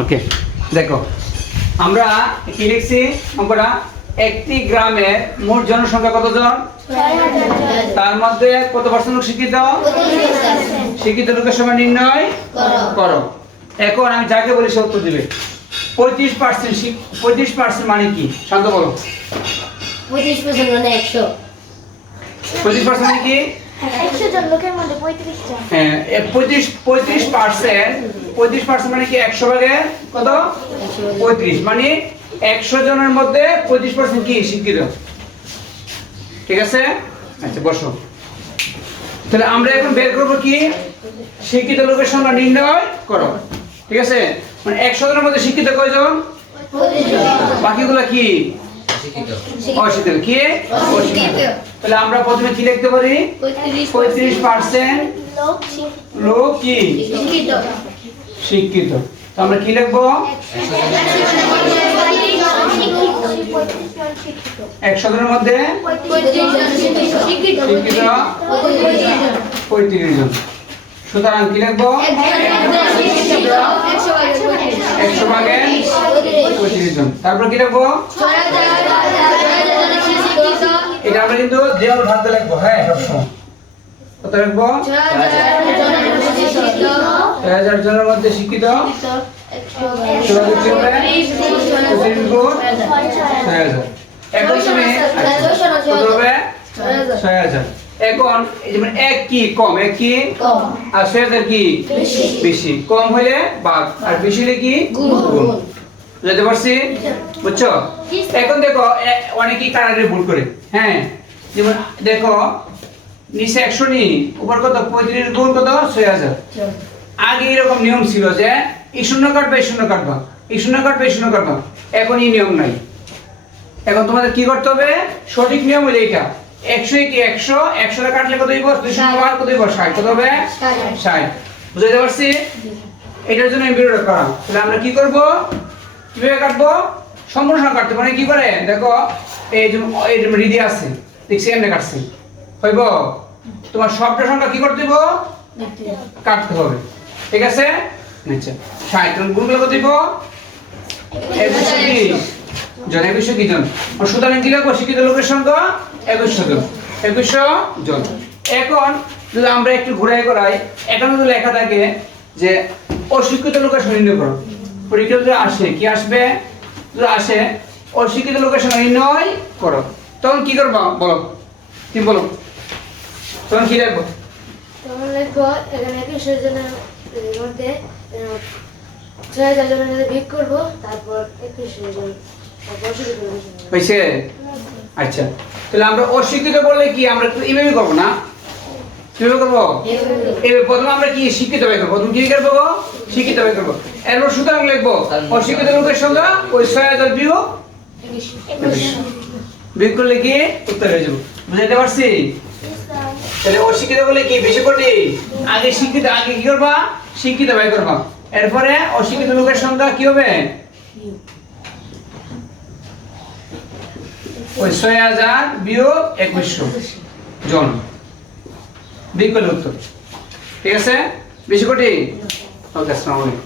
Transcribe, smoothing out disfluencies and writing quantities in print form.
ওকে, দেখো আমরা কি লিখছি অঙ্কটা, একটি গ্রামের মোট জনসংখ্যা কতজন? তার মধ্যে কত পার্সেন্ট লোক শিক্ষিত? শিক্ষিত লোকের সংখ্যা নির্ণয় করো। এখন আমি যাকে বলি সে উত্তর দিবে। 35%, 35% মানে কি? শান্ত বলো। 25% মানে 100। 35% মানে কি? 100 জন লোকের মধ্যে 35 জন। হ্যাঁ, 35% মানে কি? 100 ভাগে কত? 35 মানে 100 জনের মধ্যে 35% কি শিক্ষিত। ঠিক আছে? আচ্ছা বসো। তাহলে আমরা এখন বের করব কি? শিক্ষিত লোকের সংখ্যা নির্ণয় করো। ঠিক আছে? মানে 100 জনের মধ্যে শিক্ষিত কয়জন? 25 জন। বাকিগুলো কি? অশিক্ষিত। কি? অশিক্ষিত। তাহলে আমরা প্রথমে কি লিখতে পারি? 35% লোক কি শিক্ষিত। শিক্ষিত। তো আমরা কি লিখবো? 100 জনের মধ্যে 35 জন শিক্ষিত। শিক্ষিত 35 জন। সুতরাং কি লিখবো? 100 ভাগে 35 জন। তারপর কি লিখবো? এটা আমরা কিন্তু দেওয়াল ভাগ দিয়ে লিখবো। হ্যাঁ, সবসময় কত লিখবো? 6000 জনের মধ্যে শিক্ষিত 6000। এখন তুমি কত হবে? 6000। এখন এই যে এক কি কম, এক কি কম আর 6000 কি বেশি। কম হলে ভাগ আর বেশি হলে কি গুণ। বুঝতে পারছি? বুঝছো? এখন দেখো অনেকেই কারারে ভুল করে। হ্যাঁ, যেমন দেখো নিচে 100 নি, উপর কত? 35 গুণ কত? 6000। আগে এরকম নিয়ম ছিল যে এই শূন্য কাটবে, এই শূন্য কাটবা, এই শূন্য কাটবে, এই শূন্য কাটবা। এখন এই নিয়ম নাই। এখন তোমাদের কি করতে হবে? সঠিক নিয়ম হলো এটা। 100 কি 100, 100 টা কাটলে কত হইব? 200 বার কত হইব? 60। কত হবে? 60। বুঝতে পারছি? এটার জন্য ভিডিওটা করা। তাহলে আমরা কি করব? কিভাবে কাটবো? সম্পূর্ণ সংখ্যা কাটতে মানে কি করে? দেখো এই যে রিদি আছে, দেখছি এমনি কাটছি, হইব? তোমার সবটা সংখ্যা কি করতে দিব? কাটতে হবে। ঠিক আছে? আচ্ছা, 60 জন গুণ করলে কত দিব? 21 জন। 21 কি জন? সুতরাং কি লিখবো? শিক্ষিত লোকের সংখ্যা 21 জন। 21 জন। এখন যদি আমরা একটু ঘুরাই করাই, এখানে যদি লেখা থাকে যে অশিক্ষিত লোকের সংখ্যা নির্ণয় করো, পরীক্ষা যদি আসে কি আসবে? যদি আসে অশিক্ষিত লোকের সংখ্যা নির্ণয় করো, তখন কি করবা বলো? কি বলো? তখন কি লিখবো? তখন লিখবো এখানে 21 জনের মধ্যে 6000 জনের মধ্যে বিয়োগ করবো, তারপর 21 জন, তারপর অশিক্ষিত লোকের সংখ্যা। হইছে? আচ্ছা, তাহলে আমরা অশিক্ষিত বললে কি আমরা এইভাবে করবো না? কিভাবে করবো? এইভাবে। প্রথমে আমরা কি শিক্ষিত বের করবো। প্রথম কি করবো? শিক্ষিত বের করবো। এরপর সুতরাং লিখবো অশিক্ষিত লোকের সংখ্যা ওই 6000 বিয়োগ 21। বিয়োগ করলে কি উত্তর হয়ে যাবে। বুঝতে পারছি? তাহলে অশিক্ষিত বলে কি বেশি কোটি? আগে শিক্ষিত, আগে কি করবা? শিক্ষিত বের করবা। এরপরে অশিক্ষিত লোকের সংখ্যা কি হবে? ওই 6000 বিয়োগ 2100 জন। বিয়োগ করলে উত্তর। ঠিক আছে? বেশি কোটি? ওকে, আসসালামু আলাইকুম।